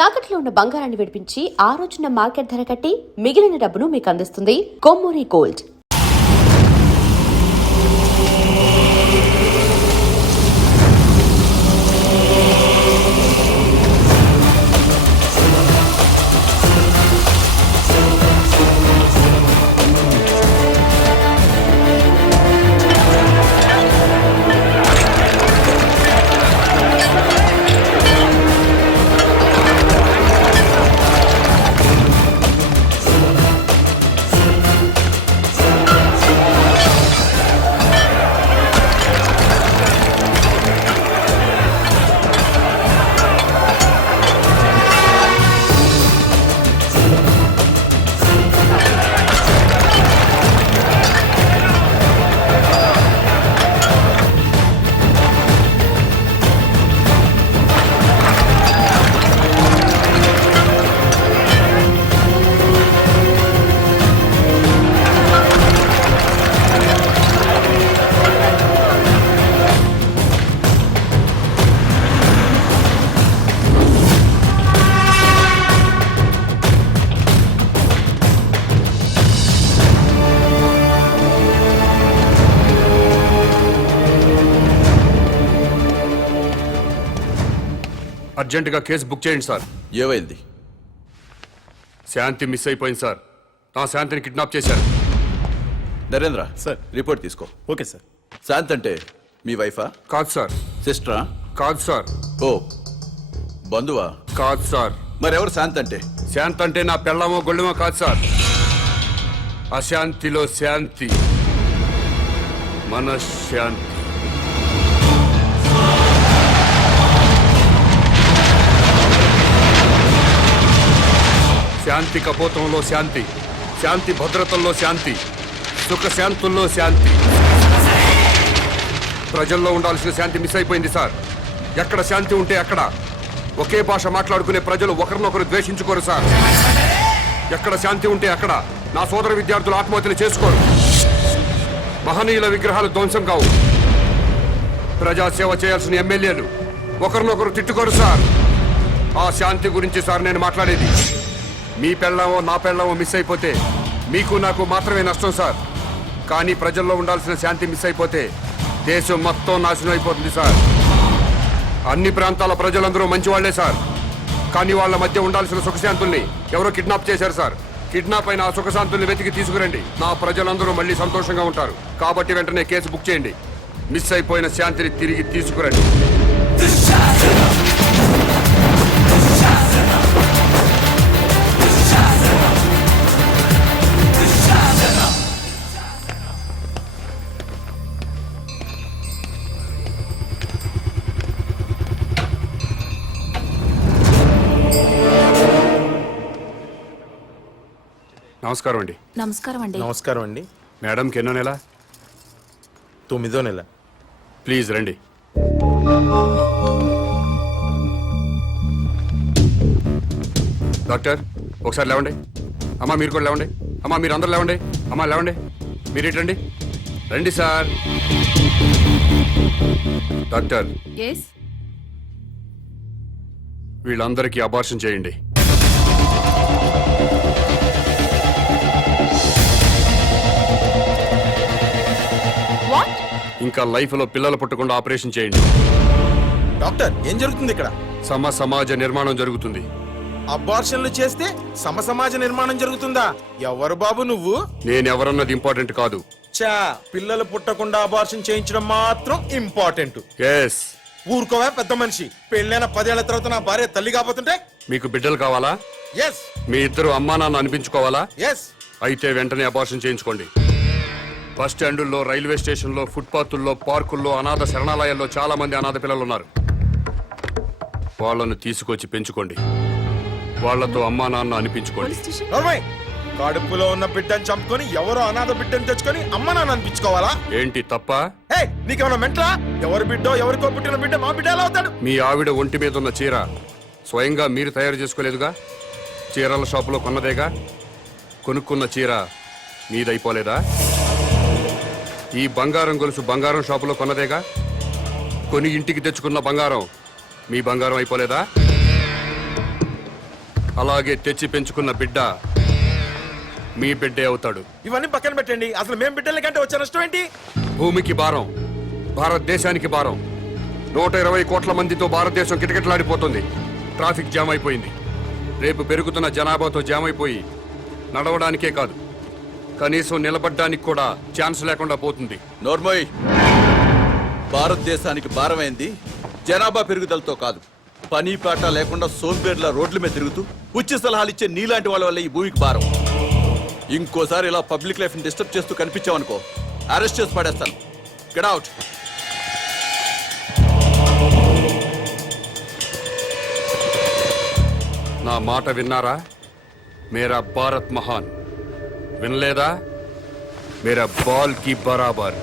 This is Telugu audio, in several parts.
తాకట్లో ఉన్న బంగారాన్ని విడిపించి ఆ రోజున మార్కెట్ ధర కట్టి మిగిలిన డబ్బును మీకు అందిస్తుంది కొమ్మూరి గోల్డ్. అర్జెంటుగా కేసు బుక్ చేయండి సార్. ఏమైంది? శాంతి మిస్ అయిపోయింది సార్. నా శాంతిని కిడ్నాప్ చేశారు. నరేంద్ర సార్ రిపోర్ట్ తీసుకో. Okay sir. శాంత్ అంటే మీ వైఫా? కాదు సార్. సిస్టరా? కాదు సార్. ఓ బంధువా? కాదు సార్. మరెవరు శాంత్ అంటే? శాంతి అంటే నా పెళ్ళమో గొళ్ళమో కాదు సార్. అశాంతిలో శాంతి, మనశ్శాంతి. శాంతి కపోతంలో శాంతి, శాంతి భద్రతల్లో శాంతి, సుఖశాంతుల్లో శాంతి. ప్రజల్లో ఉండాల్సిన శాంతి మిస్ అయిపోయింది సార్. ఎక్కడ శాంతి ఉంటే అక్కడ ఒకే భాష మాట్లాడుకునే ప్రజలు ఒకరినొకరు ద్వేషించుకోరు సార్. ఎక్కడ శాంతి ఉంటే అక్కడ నా సోదర విద్యార్థులు ఆత్మహత్యలు చేసుకోరు. మహనీయుల విగ్రహాలు ధ్వంసం కావు. ప్రజాసేవ చేయాల్సిన ఎమ్మెల్యేలు ఒకరినొకరు తిట్టుకోరు సార్. ఆ శాంతి గురించి సార్ నేను మాట్లాడేది. మీ పెళ్ళామో నా పెళ్ళామో మిస్ అయిపోతే మీకు నాకు మాత్రమే నష్టం సార్. కానీ ప్రజల్లో ఉండాల్సిన శాంతి మిస్ అయిపోతే దేశం మొత్తం నాశనం అయిపోతుంది సార్. అన్ని ప్రాంతాల ప్రజలందరూ మంచివాళ్లే సార్. కానీ వాళ్ళ మధ్య ఉండాల్సిన సుఖశాంతుల్ని ఎవరో కిడ్నాప్ చేశారు సార్. కిడ్నాప్ అయిన ఆ సుఖశాంతుల్ని వెతికి తీసుకురండి. నా ప్రజలందరూ మళ్ళీ సంతోషంగా ఉంటారు. కాబట్టి వెంటనే కేసు బుక్ చేయండి. మిస్ అయిపోయిన శాంతిని తిరిగి తీసుకురండి. నమస్కారం అండి. నమస్కారం అండి. నమస్కారం అండి. మేడంకి ఎన్నో నెల? 9వ నెల. ప్లీజ్ రండి. డాక్టర్ ఒకసారి లేవండి. అమ్మా మీరు కూడా లేవండి. అమ్మా మీరు అందరు లేవండి. అమ్మా లేవండి. మీరు ఇటండి. రండి సార్. డాక్టర్ వీళ్ళందరికీ అబార్షన్ చేయండి. ఇంకా లైఫ్ లో పిల్లలు పుట్టకుండా ఆపరేషన్ చేయండి. డాక్టర్ ఏం జరుగుతుంది ఇక్కడ? సమాజ నిర్మాణం జరుగుతుంది. అబార్షన్లు చేస్తే సమాజ నిర్మాణం జరుగుతుందా? ఎవరు బాబు నువ్వు? నేనెవరన్నది ఇంపార్టెంట్ కాదు. చా పిల్లలు పుట్టకుండా అబార్షన్ చేయించడం మాత్రం ఇంపార్టెంట్. ఎస్. ఊరుకోవా పెద్ద మనిషి. పెళ్ళైన 10 ఏళ్ల తర్వాత నా భార్య తల్లి కాబోతుంటే? మీకు బిడ్డలు కావాలా? ఎస్. మీ ఇద్దరు అమ్మా నాన్న అనిపించుకోవాలా? ఎస్. అయితే వెంటనే అబార్షన్ చేయించుకోండి. బస్ స్టాండుల్లో, రైల్వే స్టేషన్లో, ఫుట్పాత్ల్లో, పార్కుల్లో, అనాథ శరణాలయాల్లో చాలా మంది అనాథ పిల్లలు ఉన్నారు. వాళ్ళను తీసుకొచ్చి పెంచుకోండి. వాళ్లతో అమ్మా నాన్న అనిపించుకోండి. కడుపులో ఉన్న బిడ్డను చంపుకొని ఎవరో అనాథ బిడ్డను తెచ్చుకొని అమ్మ నాన్న అనిపించుకోవాలా? ఏంటి తప్ప? నీకేమన్నా మెంట్లా? ఎవరి బిడ్డో ఎవరికో పుట్టిన బిడ్డ మా బిడ్డ ఎలా అవుతాడు? మీ ఆవిడ ఒంటి మీద ఉన్న చీర స్వయంగా మీరు తయారు చేసుకోలేదుగా? చీరల షాపులో కొన్నదేగా? కొనుక్కున్న చీర మీదైపోలేదా? ఈ బంగారం గొలుసు బంగారం షాపులో కొన్నదేగా? కొని ఇంటికి తెచ్చుకున్న బంగారం మీ బంగారం అయిపోలేదా? అలాగే తెచ్చి పెంచుకున్న బిడ్డ మీ బిడ్డే అవుతాడు. ఇవన్నీ పక్కన పెట్టండి. అసలు మేము బిడ్డల కంటే వచ్చే నష్టం ఏంటి? భూమికి భారం, భారతదేశానికి భారం. 120 కోట్ల మందితో భారతదేశం కిటకిటలాడిపోతుంది. ట్రాఫిక్ జామ్ అయిపోయింది. రేపు పెరుగుతున్న జనాభాతో జామ్ అయిపోయి నడవడానికే కాదు, కనీసం నిలబడ్డానికి కూడా ఛాన్స్ లేకుండా పోతుంది. నోర్మోయ్, భారతదేశానికి భారమైంది జనాభా పెరుగుదలతో కాదు, పని పాట లేకుండా సోంబేర్ల రోడ్ల మీద తిరుగుతూ ఉచిత సలహాలు ఇచ్చే నీలాంటి వాళ్ళ వల్ల ఈ భూమికి భారం. ఇంకోసారి ఇలా పబ్లిక్ లైఫ్ ని డిస్టర్బ్ చేస్తూ కనిపించామనుకో, అరెస్ట్ చేసి పడేస్తాను. Get out. నా మాట విన్నారా? మేరా భారత్ మహాన్. వినలేదా? మేరా బాల్ కి బరాబర్.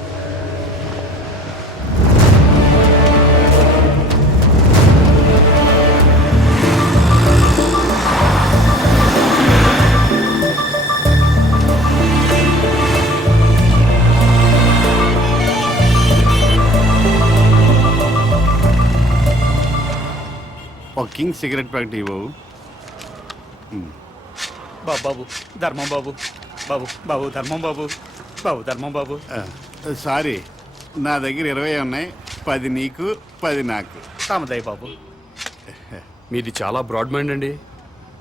ఒక కింగ్ సిగరెట్ ప్యాకెట్ ఇవ్వవు. బాబు ధర్మం బాబు, బాబు బాబు ధర్మం బాబు, బాబు ధర్మం బాబు. సారీ, నా దగ్గర 20 ఉన్నాయి. 10 నీకు, 10 నాకు. కామదయ్య బాబు. మీది చాలా బ్రాడ్ మైండ్ అండి.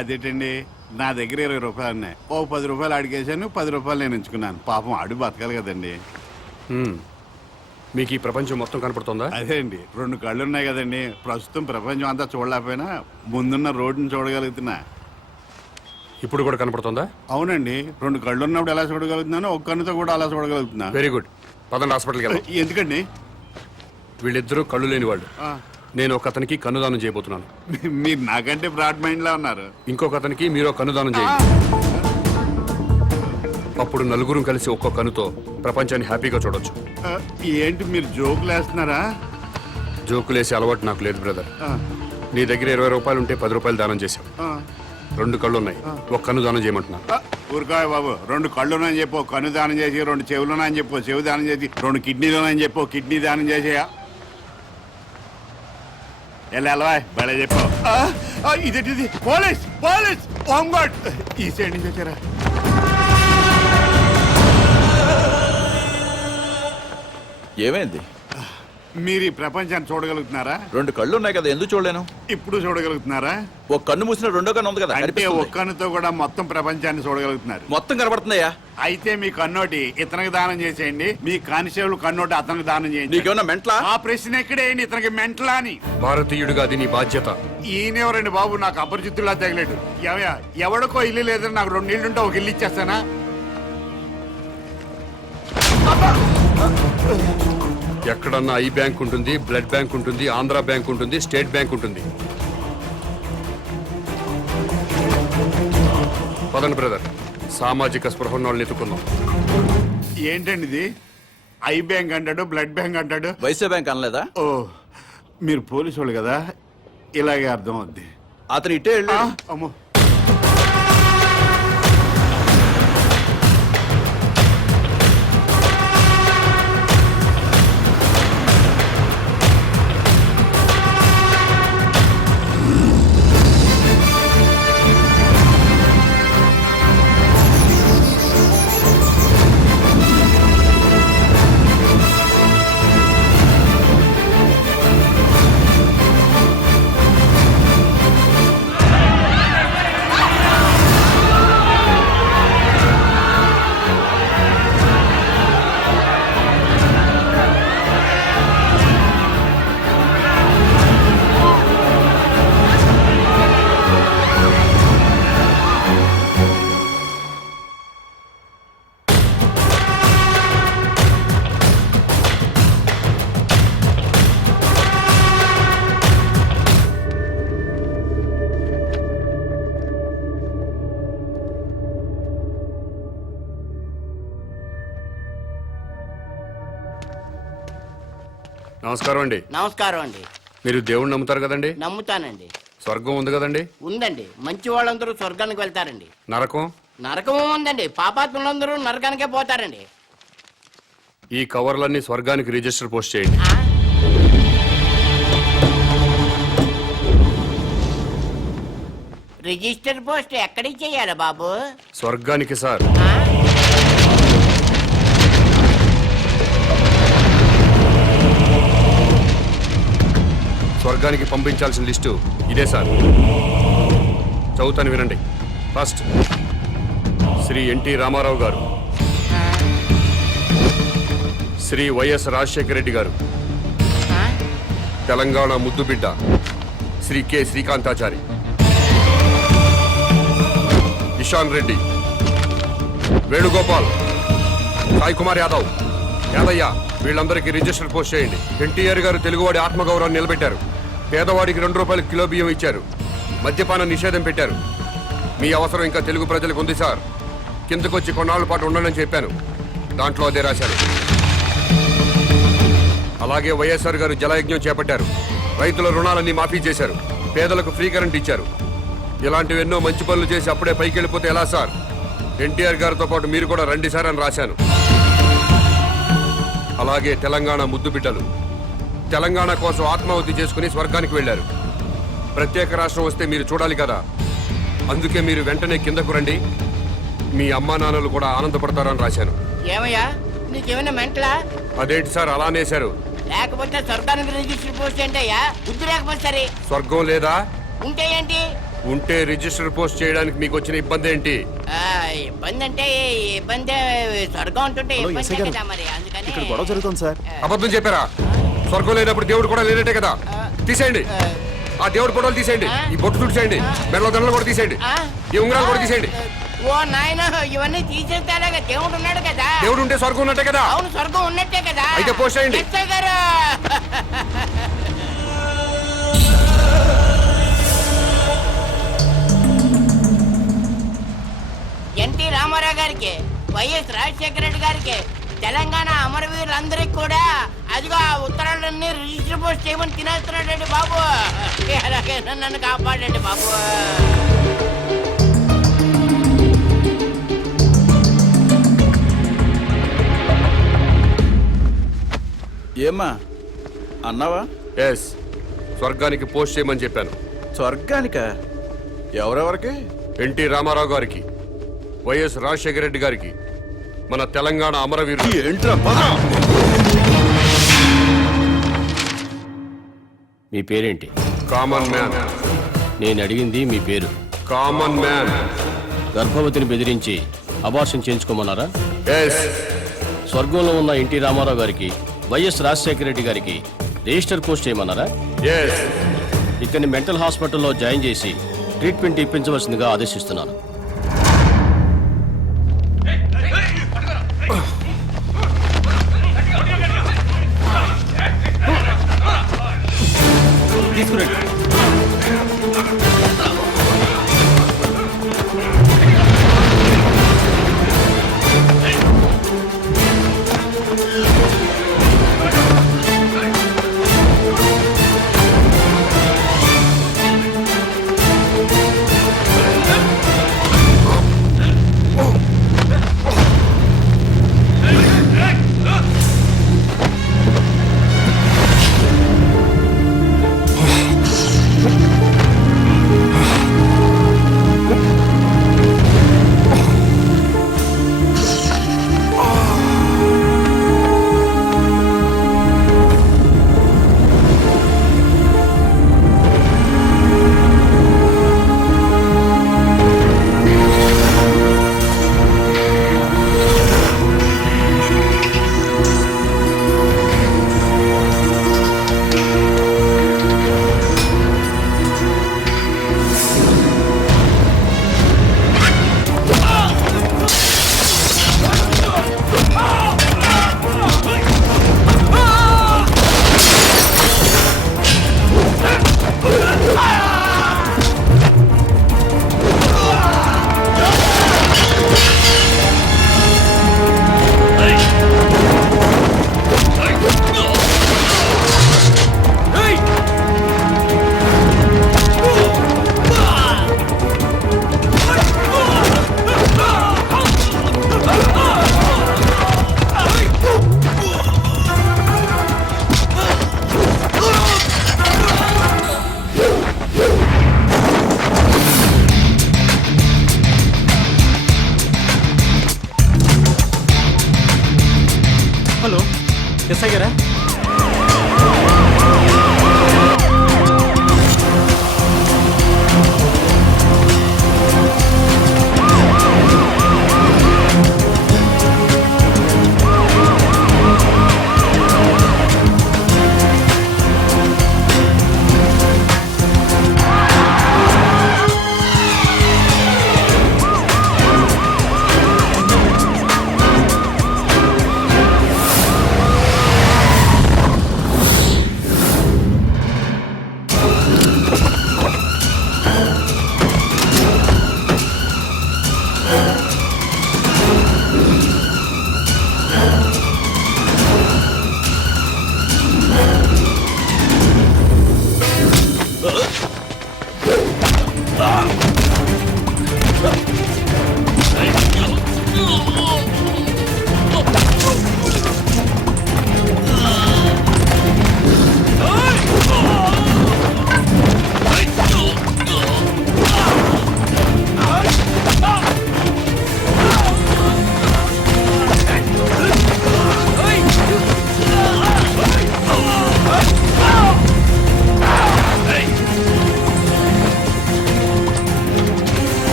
అదేంటండి, నా దగ్గర 20 రూపాయలు ఉన్నాయి. ఓ 10 రూపాయలు అడిగేశాను, 10 రూపాయలు నేను ఉంచుకున్నాను. పాపం అడుగు బతకాలి కదండి. మీకు ఈ ప్రపంచం మొత్తం కనపడుతుందా? అదే అండి, 2 కళ్ళు ఉన్నాయి కదండి. ప్రస్తుతం ప్రపంచం అంతా చూడలేకపోయినా ముందున్న రోడ్డుని చూడగలుగుతున్నా. ఇప్పుడు కూడా కనపడుతుందా? అవునండి, 2 కళ్ళు ఉన్నప్పుడు ఎలా చూడగలుగుతున్నాను, ఒక కన్నుతో కూడా అలా చూడగలుగుతున్నా. Very good. పదండి హాస్పిటల్కి వెళ్దాం. ఎందుకండి? వీళ్ళిద్దరూ కళ్ళు లేని వాళ్ళు. ఆ, నేను ఒక అతనికి కన్నుదానం చేయబోతున్నాను. మీరు నాకంటే బ్రాడ్ మైండ్ లా ఉన్నారు. ఇంకొక అతనికి మీరు కన్నుదానం చేయండి. అప్పుడు నలుగురు కలిసి ఒక్కో కన్నుతో ప్రపంచాన్ని హ్యాపీగా చూడొచ్చు. ఆ, ఏంటి మీరు జోకులు వేస్తున్నారా? జోకులేసే అలవాటు నాకు లేదు బ్రదర్. ఆ, నీ దగ్గర 20 రూపాయలు ఉంటే 10 రూపాయలు దానం చేశావు. ఆ. 2 కళ్ళు ఉన్నాయి, ఒక కన్ను దానం చేయమంటున్నా. ఊరుకాయ బాబు, 2 కళ్ళునని చెప్పు కన్ను దానం చేసి, 2 చెవులునని చెప్పు చెవు దానం చేసి, 2 కిడ్నీలునని చెప్పు కిడ్నీ దానం చేసేయా. ఎలా బయట చెప్పు. ఇదేంటిది? పోలీస్ పోలీస్ హోమ్ గార్డ్ ఈ సైడ్ నుంచి వచ్చారా? ఏమైంది? మీరు ఈ ప్రపంచాన్ని చూడగలుగుతున్నారా? 2 కళ్ళు ఉన్నాయి కదా, ఎందుకు చూడలేను? ఇప్పుడు చూడగలుగుతున్నారా? ఒక కన్ను మూసిన రెండో కన్ను ఉంది కదా, అంటే కనిపిస్తుంది. ఒక్క కన్నుతో కూడా మొత్తం ప్రపంచాన్ని చూడగలుగుతున్నారు. మొత్తం కనబడుతుందయ్యా. అయితే మీ కన్నోటి ఇతనికి దానం చేసేయండి, మీ కానిస్టేబుల్ కన్నోటి అతనికి దానం చేయండి. నీకేమన్నా మెంట్లా? ఆ ప్రశ్న ఎక్కడేయండి, ఇతనికి మెంటలా అని. భారతీయుడిగా అది నీ బాధ్యత. ఈయనెవరండి బాబు, నాకు అపరిచితుల్లా తగిలేడు. ఎవడికో ఇల్లు లేదని నాకు 2 ఇళ్ళుంటే ఒక ఇల్లు ఇచ్చేస్తానా? ఎక్కడన్నా ఐ బ్యాంక్ ఉంటుంది, బ్లడ్ బ్యాంక్ ఉంటుంది, ఆంధ్ర బ్యాంక్ ఉంటుంది, స్టేట్ బ్యాంక్ ఉంటుంది. పదండి బ్రదర్, సామాజిక స్పృహ ఉన్న వాళ్ళని ఎత్తుకుందాం. ఏంటండి ఇది? ఐ బ్యాంక్ అంటాడు, బ్లడ్ బ్యాంక్ అంటాడు. వైసే బ్యాంక్ అనలేదా? ఓ, మీరు పోలీసు వాళ్ళు కదా, ఇలాగే అర్థం అవుద్ది. అతను ఇటే వెళ్ళి అమ్మో, నమస్కారం అండి. నమస్కారం అండి. మీరు దేవుణ్ణి నమ్ముతారు కదండి? నమ్ముతానండి. స్వర్గం ఉంది కదండి? ఉందండి. మంచి వాళ్ళందరూ స్వర్గానికి వెళ్తారండి. నరకం? నరకము ఉందండి. పాపాత్ములందరూ నరకానికే పోతారండి. ఈ కవర్లన్నీ స్వర్గానికి రిజిస్టర్ పోస్ట్ చేయండి. ఆ? రిజిస్టర్ పోస్ట్ ఎక్కడికి చెయ్యాలి బాబు? స్వర్గానికి సార్. ఆ? స్వర్గానికి పంపించాల్సిన లిస్టు ఇదే సార్. చదువుతాను వినండి. ఫస్ట్ శ్రీ ఎన్టీ రామారావు గారు, శ్రీ వైఎస్ రాజశేఖర రెడ్డి గారు, ఆ? తెలంగాణ ముద్దుబిడ్డ శ్రీ కె శ్రీకాంతాచారి, ఇషాన్ రెడ్డి, వేణుగోపాల్, సాయి కుమార్ యాదవ్, యాదయ్య, వీళ్ళందరికీ రిజిస్టర్ పోస్ట్ చేయండి. ఎన్టీఆర్ గారు తెలుగువాడి ఆత్మగౌరవాన్ని నిలబెట్టారు. పేదవాడికి 2 రూపాయలు కిలో బియ్యం ఇచ్చారు. మద్యపాన నిషేధం పెట్టారు. మీ అవసరం ఇంకా తెలుగు ప్రజలకు ఉంది సార్. కిందకొచ్చి కొన్నాళ్ళ పాటు ఉండనని చెప్పాను. దాంట్లో అదే రాశాను. అలాగే వైఎస్ఆర్ గారు జలయజ్ఞం చేపట్టారు. రైతుల రుణాలన్నీ మాఫీ చేశారు. పేదలకు ఫ్రీ కరెంట్ ఇచ్చారు. ఇలాంటివి ఎన్నో మంచి పనులు చేసి అప్పుడే పైకి వెళ్ళిపోతే ఎలా సార్? ఎన్టీఆర్ గారితో పాటు మీరు కూడా రండి సార్ అని రాశాను. అలాగే తెలంగాణ ముద్దు బిడ్డలు తెలంగాణ కోసం ఆత్మాహుతి చేసుకుని స్వర్గానికి వెళ్లారు. ప్రత్యేక రాష్ట్రం వస్తే మీరు చూడాలి కదా. అందుకే మీరు వెంటనే కిందకు రండి. మీ అమ్మా నాన్నలు కూడా ఆనందపడతారని రాశాను. ఏమయ్యా, నీకేమైనా మెంటలా? అదేంటి సార్ అలా అనేశారు? లేకపోతే స్వర్గానికి రిజిస్టర్ పోస్ట్ ఏంటయ్యా? బుద్ధి లేకపోతే సరే. స్వర్గం లేదా? ఉంటే ఏంటి? ఉంటే రిజిస్టర్ పోస్ట్ చేయడానికి మీకు వచ్చిన ఇబ్బంది ఏంటి? ఆ, ఇబ్బంది అంటే ఇబ్బంది. స్వర్గం ఉంటుంటే ఇబ్బంది కదా మరి. అందుకని ఇక్కడ గొడవ జరుగుతుంది సార్. అబద్ధం చెప్పారా? స్వర్గం లేనప్పుడు దేవుడు కూడా లేనట్టే కదా. తీసేయండి. ఆ దేవుడు ఫోటోలు తీసేయండి. ఈ బొట్టు తుడిచేయండి. మెడలో దండలు కూడా తీసేయండి. ఆ? ఈ ఉంగరాలు కూడా తీసేయండి. ఓ నాయన, ఇవన్నీ తీసేస్తారా? దేవుడు ఉన్నాడు కదా. దేవుడు ఉంటే స్వర్గం ఉన్నట్టే కదా. అవును, స్వర్గం ఉన్నట్టే కదా. అయితే పోస్ట్ చేయండి. ఎస్ఐ గారు. ఎన్టీ రామారావు గారికి, వైఎస్ రాజశేఖర రెడ్డి గారికి, తెలంగాణ అమరవీరులందరికీ కూడా అదిగో ఆ ఉత్తరాలన్నీ రిజిస్టర్ పోస్ట్ చేయమని తినేస్తున్నాడండి బాబు. అలాగే నన్ను కాపాడండి బాబు. ఏమ్మా అన్నావా? ఎస్, స్వర్గానికి పోస్ట్ చేయమని చెప్పాను. స్వర్గానిక? ఎవరెవరికి? ఎన్టీ రామారావు గారికి, వైఎస్ రాజశేఖర రెడ్డి గారికి, మన తెలంగాణ అమరవీరులు. ఏంట్రా పద! మీ పేరేంటి? Common man. నేను అడిగింది మీ పేరు. Common man. గర్భవతిని బెదిరించి అబార్షన్ చేయించుకోమన్నారా? ఎస్. స్వర్గంలో ఉన్న ఎన్టీ రామారావు గారికి, వైఎస్ రాజశేఖర రెడ్డి గారికి రిజిస్టర్ పోస్ట్ చేయమన్నారా? ఎస్. ఇక్కడిని మెంటల్ హాస్పిటల్లో జాయిన్ చేసి ట్రీట్మెంట్ ఇప్పించవలసిందిగా ఆదేశిస్తున్నాను.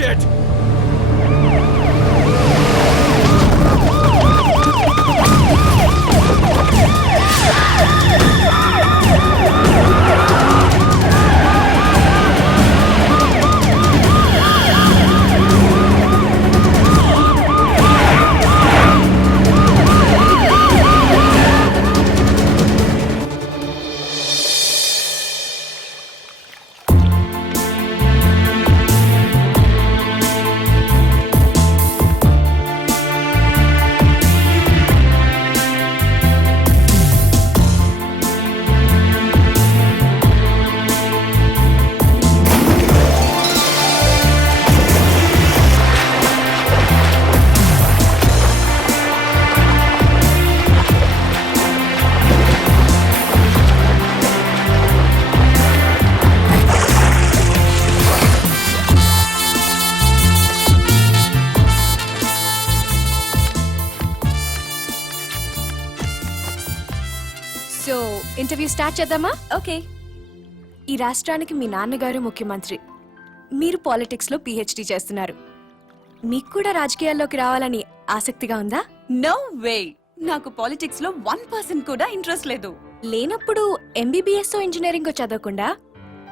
Shit! సో ఇంటర్వ్యూ స్టార్ట్ చేద్దామా? ఓకే. ఈ రాష్ట్రానికి మీ నాన్నగారు ముఖ్యమంత్రి, మీరు పాలిటిక్స్ లో పిహెచ్డి చేస్తున్నారు. మీకు కూడా రాజకీయాల్లోకి రావాలని ఆసక్తిగా ఉందా? నో వే, నాకు పాలిటిక్స్ లో 1% కూడా ఇంట్రెస్ట్ లేదు. లేనప్పుడు ఎంబీబీఎస్ ఇంజనీరింగ్ చదవకుండా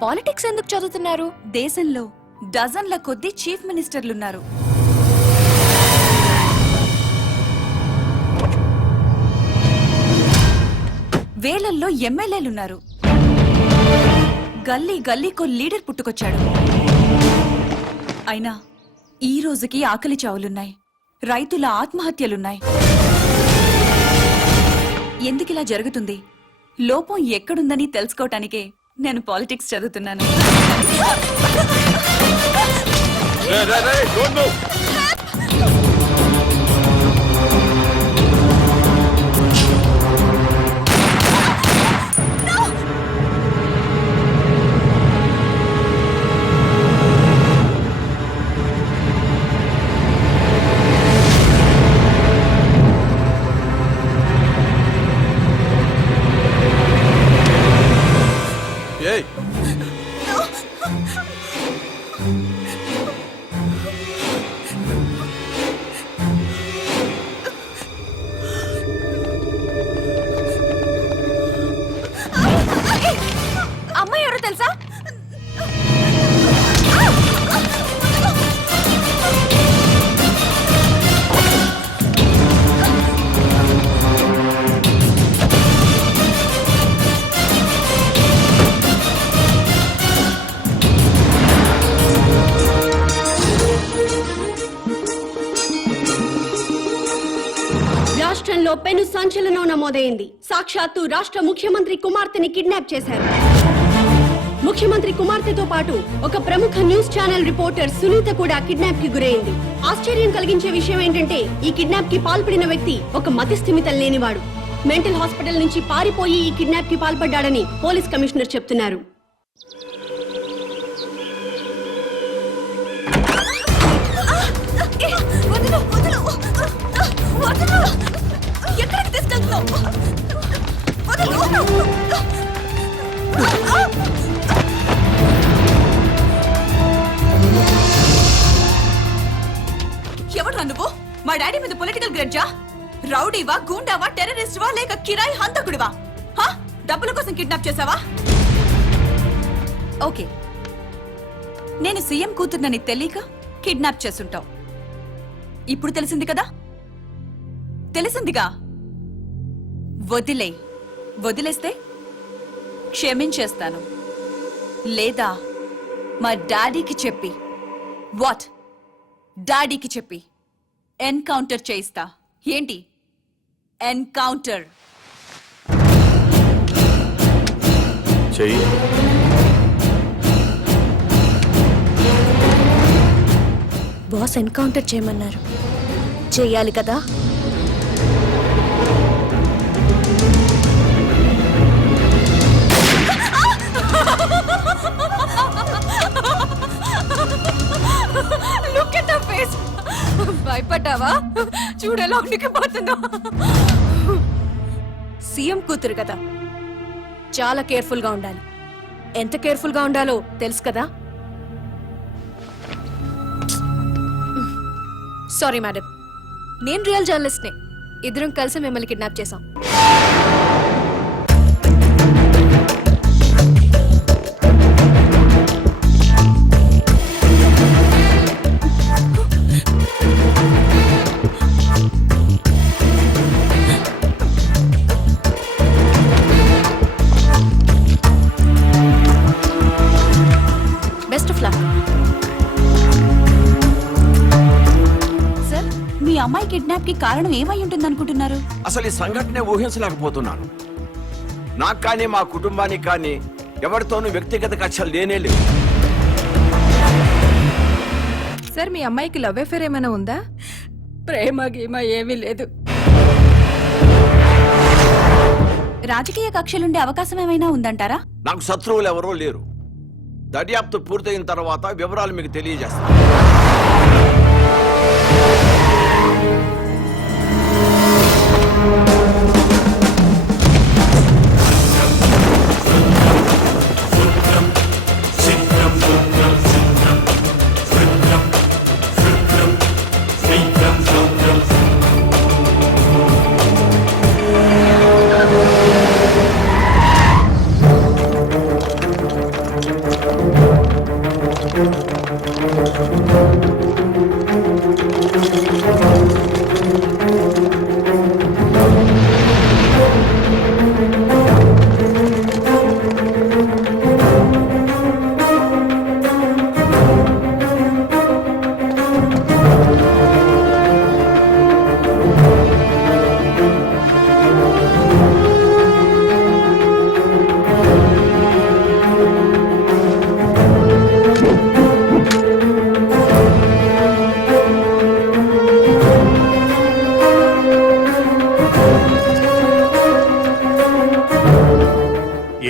పాలిటిక్స్ ఎందుకు చదువుతున్నారు? దేశంలో డజన్ల కొద్దీ చీఫ్ మినిస్టర్లున్నారు. వేలల్లో ఎమ్మెల్యేలున్నారు. గల్లీ గల్లీకో లీడర్ పుట్టుకొచ్చాడు. అయినా ఈ రోజుకి ఆకలి చావులున్నాయి, రైతుల ఆత్మహత్యలున్నాయి. ఎందుకిలా జరుగుతుంది? లోపం ఎక్కడుందని తెలుసుకోవటానికే నేను పాలిటిక్స్ చదువుతున్నాను. ఏయ్, అమ్మాయి ఎవరో తెలుసా? రాష్ట్రంలో పెను సంచలనం నమోదైంది. సాక్షాత్తు రాష్ట్ర ముఖ్యమంత్రి కుమార్తెని కిడ్నాప్ చేశారు. ముఖ్యమంత్రి కుమార్తెతో పాటు ఒక ప్రముఖ న్యూస్ ఛానల్ రిపోర్టర్ సునీత కూడా కిడ్నాప్ కి గురైంది. ఆశ్చర్యం కలిగించే విషయం ఏంటంటే ఈ కిడ్నాప్ కి పాల్పడిన వ్యక్తి ఒక మతిస్థిమితం లేనివాడు. మెంటల్ హాస్పిటల్ నుంచి పారిపోయి ఈ కిడ్నాప్ కి పాల్పడ్డాడని పోలీస్ కమిషనర్ చెప్తున్నారు. ఎక్కడికి తీసుకెళ్తున్నావు? ఎవరు నువ్వు? మా డాడీ మీద పొలిటికల్ గ్రెడ్జా? రౌడీవా, గూండావా, టెర్రరిస్టువా, లేక కిరాయి హంతకుడివా? డబ్బుల కోసం కిడ్నాప్ చేసావా? ఓకే, నేను సీఎం కూతుర్నని తెలియక కిడ్నాప్ చేసుంటావు. ఇప్పుడు తెలిసింది కదా, తెలిసిందిగా. వదిలేస్తే క్షమించేస్తాను, లేదా మా డాడీకి చెప్పి డాడీకి చెప్పి ఎన్కౌంటర్ చేయిస్తా. ఏంటి ఎన్కౌంటర్? చెయ్యి. బాస్ ఎన్కౌంటర్ చేయమన్నారు, చేయాలి కదా. Look at her face. భయపడ్డావా? చూడేలా ఉనికిపోతుందో. సీఎం కూతురు కదా, చాలా కేర్ఫుల్ గా ఉండాలి. ఎంత కేర్ఫుల్ గా ఉండాలో తెలుసు కదా. సారీ మేడం, నేను రియల్ జర్నలిస్ట్ని. ఇద్దరం కలిసి మిమ్మల్ని కిడ్నాప్ చేశాం. Best of luck. సార్, మీ అమ్మాయి కిడ్నాప్ కి కారణం ఏమై ఉంటుంది అనుకుంటున్నారు? అసలు ఈ సంఘటన ఊహించలేకపోతున్నాను. నాకు కానీ మా కుటుంబానికి కానీ ఎవరితోనూ వ్యక్తిగత కక్షలు లేనే లేవు. సార్, మీ అమ్మాయికి లవ్ అఫేర్ ఏమైనా ఉందా? ప్రేమ గీమ ఏమీ లేదు. రాజకీయ కక్షలుండే అవకాశం ఏమైనా ఉందంటారా? నాకు శత్రువులు ఎవరూ లేరు. దర్యాప్తు పూర్తయిన తర్వాత వివరాలు మీకు తెలియజేస్తాను.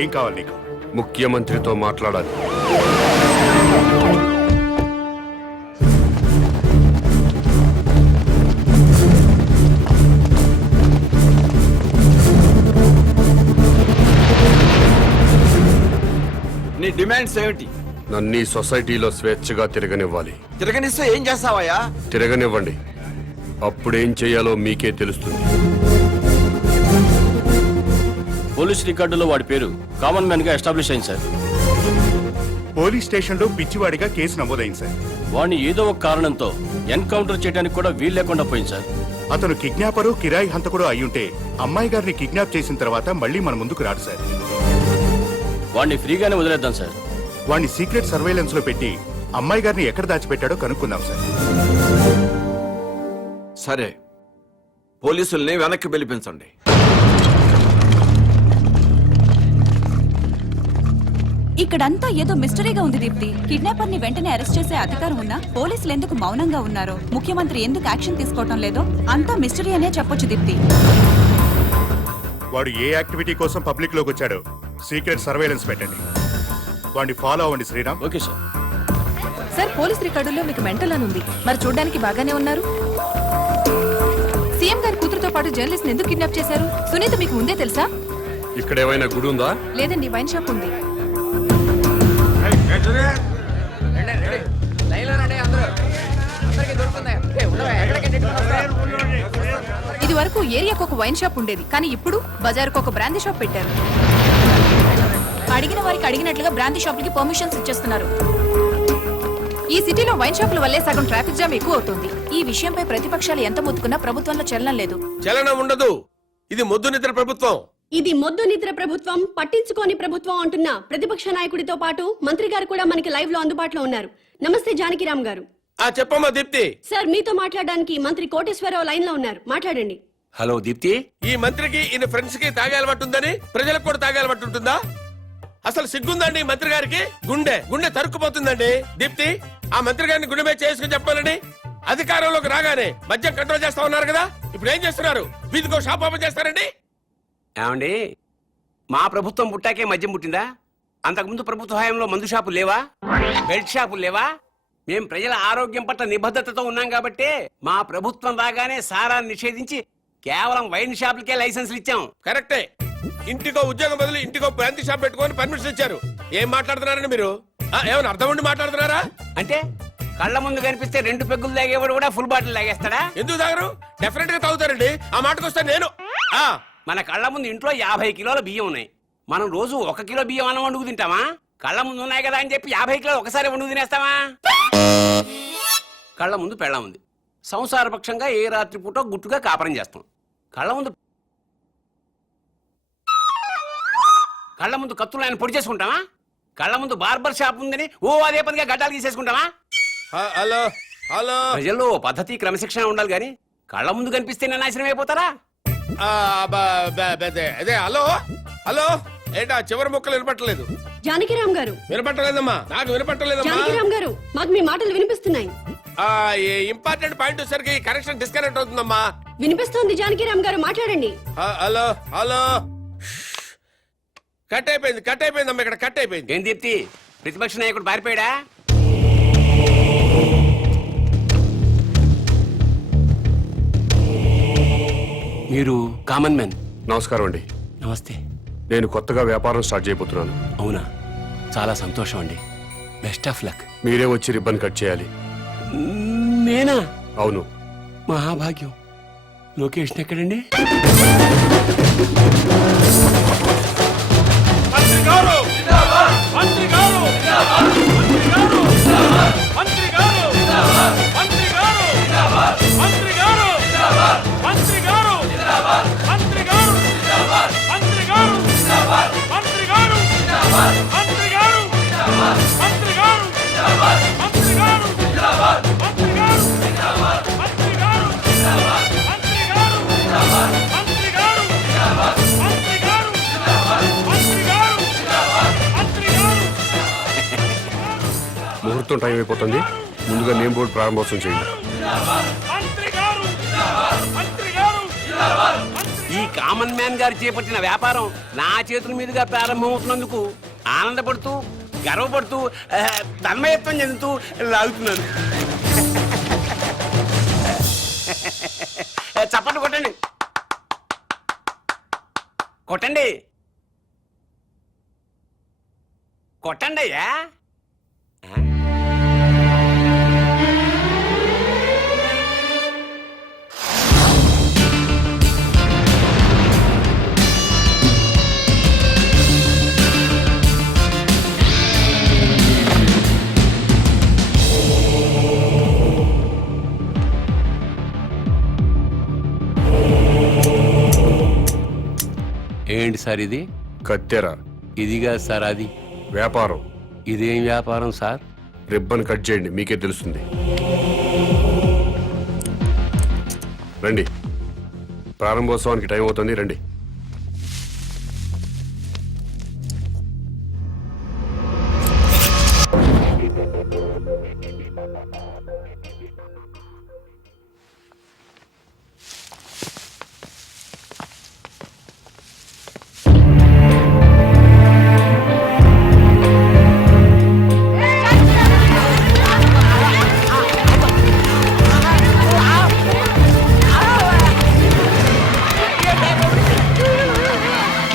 ఏం కావాలి నీకు? ముఖ్యమంత్రితో మాట్లాడాలి. నీ డిమాండ్స్ ఏమిటి? నన్ను ఈ సొసైటీలో స్వేచ్ఛగా తిరగనివ్వాలి. తిరగనిస్తే ఏం చేస్తావయ్యా? తిరగనివ్వండి, అప్పుడేం చేయాలో మీకే తెలుస్తుంది. పోలీస్ రికార్డులో వాడి పేరు కామన్ మ్యాన్ గా ఎస్టాబ్లిష్ అయింది సార్. పోలీస్ స్టేషన్లో పిచ్చివాడిగా కేసు నమోదైంది సార్. వాడిని ఏదో ఒక కారణంతో ఎన్కౌంటర్ చేయడానికి కూడా వీలు లేకుండా పోయింది సార్. అతను కిడ్నాపరు, కిరాయి హంతకుడు అయ్యుంటే అమ్మాయి గారిని కిడ్నాప్ చేసిన తర్వాత మళ్ళీ మన ముందుకు రాడు సార్. వాడిని ఫ్రీగానే వదిలేద్దాం సార్. వాడిని సీక్రెట్ సర్వేలెన్స్ లో పెట్టి అమ్మాయి గారిని ఎక్కడ దాచిపెట్టాడో కనుక్కుందాం సార్. సరే, పోలీసుల్ని వెనక్కి పిలిపించండి. ఇక్కడంతా ఏదో మిస్టరీగా ఉంది దీప్తి. కిడ్నాపర్ ని వెంటనే అరెస్ట్ చేసే అధికారం ఉన్నా పోలీసులు ఎందుకు మౌనంగా ఉన్నారో, ముఖ్యమంత్రి ఎందుకు యాక్షన్ తీసుకోవటం లేదో అంతా మిస్టరీ అనే చెప్పొచ్చు దీప్తి. వాడు ఏ యాక్టివిటీ కోసం పబ్లిక్ లోకి వచ్చాడో సీక్రెట్ సర్వేలెన్స్ పెట్టండి. వాడిని ఫాలో అవ్వండి Sriram. Okay sir. Sir, police రికార్డుల్లో మీకు మెంటల్ అని ఉంది, మరి చూడడానికి బాగానే ఉన్నారు. సీఎం గారి కూతురుతో పాటు జర్నలిస్ట్ ఎందుకు కిడ్నాప్ చేశారు? సునీత మీకు ముందే తెలుసా? ఇక్కడ ఏమైనా గుడి ఉందా? లేదండి, వైన్ షాప్ ఉంది. ఇది వరకు ఏరియాకు ఒక వైన్ షాప్ ఉండేది, కానీ ఇప్పుడు బజార్కు ఒక బ్రాందీ షాప్ పెట్టారు. అడిగిన వారికి అడిగినట్లుగా బ్రాందీ షాప్లకి పర్మిషన్స్ ఇచ్చేస్తున్నారు. ఈ సిటీలో వైన్ షాపుల వల్లే సగం ట్రాఫిక్ జామ్ ఎక్కువ అవుతుంది. ఈ విషయంపై ప్రతిపక్షాలు ఎంత మొత్తుకున్నా ప్రభుత్వంలో చలనం లేదు. చలనం ఉండదు. ఇది మొద్దు నిద్ర ప్రభుత్వం. ఇది మొద్దు నిద్ర ప్రభుత్వం, పట్టించుకోని ప్రభుత్వం అంటున్న ప్రతిపక్ష నాయకుడితో పాటు మంత్రి గారు కూడా మనకి లైవ్ లో అందుబాటులో ఉన్నారు. నమస్తే జానకిరామ్ గారు. చెప్పమ్మా దీప్తి. సార్ మీతో మాట్లాడడానికి మంత్రి కోటేశ్వరరావు లైన్ లో ఉన్నారు, మాట్లాడండి. హలో దీప్తి. ఈ మంత్రికి ఈయన ఫ్రెండ్స్ కి తాగే అలవాటు ఉందని ప్రజలకు కూడా తాగే అలవాటు ఉంటుందా? అసలు సిగ్గుందండి మంత్రి గారికి? గుండె తరుక్కుపోతుందండి. దీప్తి, ఆ మంత్రి గారిని గుండె మీద చేసుకుని చెప్పాలని అధికారంలోకి రాగానే మద్యం కంట్రోల్ చేస్తా ఉన్నారు కదా, ఇప్పుడు ఏం చేస్తున్నారు? వీధికో షాప్ ఓపెన్ చేస్తారండి. ఏమండి, మా ప్రభుత్వం పుట్టాకే మద్యం పుట్టిందా? అంతకుముందు ప్రభుత్వ హయాంలో మందు షాపులు లేవా? బెల్ట్ షాపులు లేవా? మేం ప్రజల ఆరోగ్యం పట్ల నిబద్ధతతో ఉన్నాం కాబట్టి మా ప్రభుత్వం రాగానే సారాన్ని నిషేధించి కేవలం వైన్ షాపులకే లైసెన్సులు ఇచ్చాం. కరెక్టే. ఇంటికో ఉద్యోగం బదులు ఇంటికో బ్రాంతి షాప్ పెట్టుకొని పర్మిషన్ ఇచ్చారు. ఏం మాట్లాడుతున్నారండి మీరు? ఏమైనా అర్థం ఉండి మాట్లాడుతున్నారా? అంటే కళ్ళ ముందు కనిపిస్తే 2 పెగ్గులు తాగేవాడు కూడా ఫుల్ బాటిల్ తాగేస్తాడా? ఎందుకు తాగరు? డెఫినెట్ గా తాగుతారండి. ఆ మాటకు వస్తే నేను మన కళ్ళ ముందు ఇంట్లో 50 కిలోల బియ్యం ఉన్నాయి. మనం రోజు 1 కిలో బియ్యం అన్నం వండుకు తింటామా? కళ్ళ ముందు ఉన్నాయి కదా అని చెప్పి 50 కిలోలు ఒకసారి వండుకు తినేస్తామా? కళ్ళ ముందు పెళ్ళం ఉంది. సంసారపక్షంగా ఏ రాత్రి పూట గుట్టుగా కాపురం చేస్తాం. కళ్ళ ముందు కత్తులు ఆయన పొడి చేసుకుంటామా? కళ్ళ ముందు బార్బర్ షాప్ ఉందని అదే పనిగా గడ్డాలు గీసేసుకుంటామా? హలో హలో, ప్రజల్లో పద్ధతి క్రమశిక్షణ ఉండాలి గాని కళ్ళ ముందు కనిపిస్తే నాశనం అయిపోతారా? అదే హలో హలో, ఏంటా చివరి ముక్కలు వినపట్టలేదు? జానకిరామ్ గారు. వినపట్టలేదమ్మా, నాకు వినపట్టలేదమ్మా. జానకిరామ్ గారు, మాకు మీ మాటలు వినిపిస్తున్నాయి. ఇంపార్టెంట్ పాయింట్ వచ్చేసరికి కనెక్షన్ డిస్కనెక్ట్ అవుతుందమ్మా. వినిపిస్తోంది జానకిరామ్ గారు, మాట్లాడండి. హలో హలో, కట్ అయిపోయిందమ్మా, ఇక్కడ కట్ అయిపోయింది. ఏం దీప్తి, ప్రతిపక్ష నాయకుడు పారిపోయాడా? మీరు కామన్ మ్యాన్. నమస్కారం అండి. నమస్తే. నేను కొత్తగా వ్యాపారం స్టార్ట్ చేయబోతున్నాను. అవునా, చాలా సంతోషం అండి. Best of luck. మీరే వచ్చి రిబ్బన్ కట్ చేయాలి. నేనా? అవును. మహాభాగ్యం. లొకేషన్ ఎక్కడండి? ముహూర్తం టైం అయిపోతుంది. ముందుగా నేమ్ బోర్డు ప్రారంభోత్సవం చేయండి. ఈ కామన్ మ్యాన్ గారు చేపట్టిన వ్యాపారం నా చేతుల మీదుగా ప్రారంభమవుతున్నందుకు ఆనందపడుతూ గర్వపడుతూ తన్మయత్వం చెందుతూ లాగుతున్నాను. చప్పట్లు కొట్టండి, కొట్టండి, కొట్టండి అయ్యా. ఏంటి సార్ ఇది? కత్తెర. ఇదిగా సార్ అది వ్యాపారం. ఇదేం వ్యాపారం సార్? రిబ్బన్ కట్ చేయండి, మీకే తెలుస్తుంది. రండి, ప్రారంభోత్సవానికి టైం అవుతుంది. రండి.